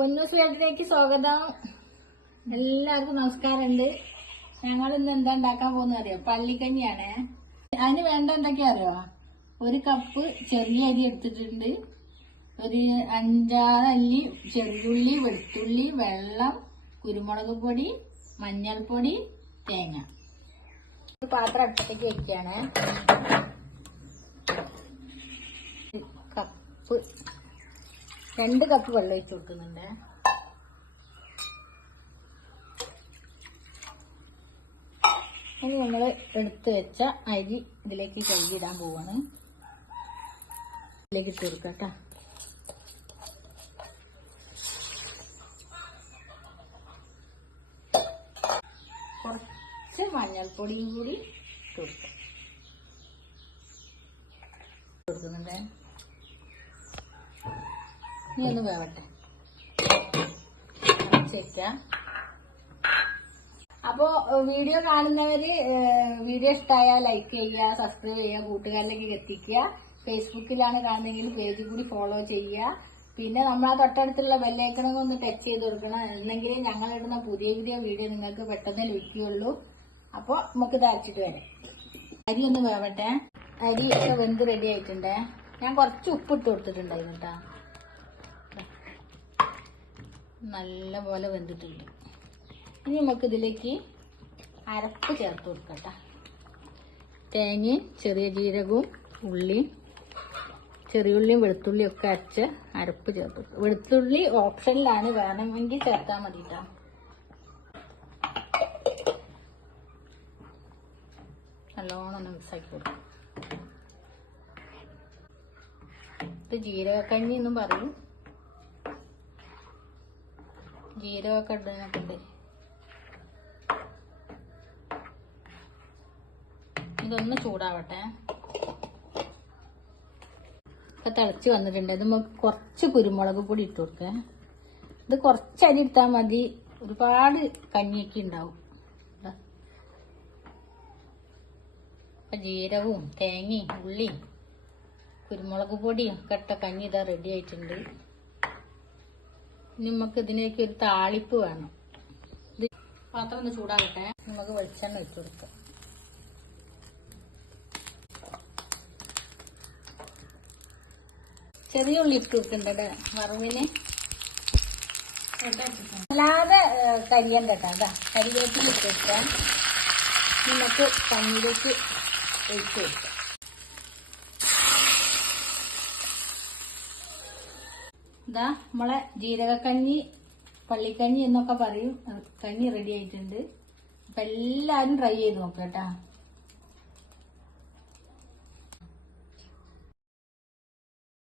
പൊന്നൂസ് വേൾഡിലേക്ക് സ്വാഗതം. എല്ലാവർക്കും നമസ്കാരമുണ്ട്. ഞങ്ങൾ ഇന്ന് എന്താ ഉണ്ടാക്കാൻ പോകുന്നത് അറിയോ? പള്ളിക്കഞ്ഞിയാണ്. അതിന് വേണ്ട എന്തൊക്കെയാ അറിയോ? ഒരു കപ്പ് ചെറിയ അരി എടുത്തിട്ടുണ്ട്. ഒരു അഞ്ചാറ് അല്ലി ചെറിയുള്ളി വെളുത്തുള്ളി വെള്ളം കുരുമുളക് പൊടി മഞ്ഞൾപ്പൊടി തേങ്ങ. ഒരു പാത്രം അടുത്തേക്ക് വെക്കുകയാണ്. കപ്പ് രണ്ട് കപ്പ് വെള്ളം ഒഴിച്ച് കൊടുക്കുന്നുണ്ട്. ഇനി നമ്മൾ എടുത്ത് വെച്ച അരി ഇതിലേക്ക് കഴുകിയിടാൻ പോവാണ്. ഇതിലേക്ക് ഇട്ട് കൊടുക്കാം കേട്ടോ. കുറച്ച് മഞ്ഞൾപ്പൊടിയും കൂടി ഇട്ട് കൊടുക്കാം. കൊടുക്കുന്നുണ്ട്. ഇനി ഒന്ന് വേവട്ടെ അപ്പോ വീഡിയോ കാണുന്നവര് വീഡിയോ ഇഷ്ടമായാൽ ലൈക്ക് ചെയ്യുക സബ്സ്ക്രൈബ് ചെയ്യുക കൂട്ടുകാരിലേക്ക് എത്തിക്കുക. ഫേസ്ബുക്കിലാണ് കാണുന്നതെങ്കിൽ പേജ് കൂടി ഫോളോ ചെയ്യുക. പിന്നെ നമ്മൾ ആ തൊട്ടടുത്തുള്ള ബെല്ലൈക്കണം ഒന്ന് ടച്ച് ചെയ്ത് കൊടുക്കണം. ഞങ്ങൾ ഇടുന്ന പുതിയ പുതിയ വീഡിയോ നിങ്ങൾക്ക് പെട്ടെന്ന് ലഭിക്കുകയുള്ളൂ. അപ്പോൾ നമുക്ക് തരച്ചിട്ട് വരാം. അരി ഒന്ന് വേവട്ടെ. അരി വെന്ത് റെഡി ആയിട്ടുണ്ട്. ഞാൻ കുറച്ച് ഉപ്പിട്ട് കൊടുത്തിട്ടുണ്ടായിരുന്നു കേട്ടോ നല്ല പോലെ വെന്തിട്ടുണ്ട്. ഇനി നമുക്ക് ഇതിലേക്ക് അരപ്പ് ചേർത്ത് കൊടുക്കട്ടെ. തേങ്ങയും ചെറിയ ജീരകവും ഉള്ളിയും ചെറിയുള്ളിയും വെളുത്തുള്ളിയും ഒക്കെ അരച്ച് അരപ്പ് ചേർത്ത് കൊടുക്കുക വെളുത്തുള്ളി ഓപ്ഷനിലാണ്. വേണമെങ്കിൽ ചേർത്താൽ മതി കേട്ടോ നല്ലോണം മിക്സാക്കി കൊടുക്കും. ജീരകക്കഞ്ഞി എന്നും പറയും. ജീരകമൊക്കെ ഇടുന്നൊക്കെ ഉണ്ട് ഇതൊന്ന് ചൂടാവട്ടെ. ഇപ്പൊ തിളച്ച് വന്നിട്ടുണ്ട്. ഇത് കുറച്ച് കുരുമുളക് പൊടി ഇട്ട് കൊടുക്കേ. ഇത് കുറച്ച് അരി ഇട്ടാൽ മതി. ഒരുപാട് കഞ്ഞിയൊക്കെ ഉണ്ടാവും. ദാ. ഇപ്പൊ ജീരകവും തേങ്ങയും ഉള്ളിയും കുരുമുളക് പൊടിയും ഒക്കെ ഇട്ട കഞ്ഞി ഇതാ റെഡി ആയിട്ടുണ്ട്. നമുക്ക് ഇതിലേക്ക് ഒരു താളിപ്പ് വേണം. ഇത് പാത്രം ഒന്ന് ചൂടാകട്ടെ. നമുക്ക് വെളിച്ചെണ്ണ വെച്ച് കൊടുക്കാം. ചെറിയ ഉള്ളി ഇട്ട് കൊടുക്കണ്ടേ വറവിന് അല്ലാതെ കരിയണ്ട കേട്ടോ അതാ കരിവേപ്പില ഇട്ട് വെക്കാം നമുക്ക് കഞ്ഞിലേക്ക് ഒഴിച്ചു വെക്കാം ഇതാ നമ്മളെ ജീരകക്കഞ്ഞി പള്ളിക്കഞ്ഞി എന്നൊക്കെ പറയും. കഞ്ഞി റെഡി ആയിട്ടുണ്ട്. അപ്പം എല്ലാരും ട്രൈ ചെയ്ത് നോക്കാം കേട്ടാ.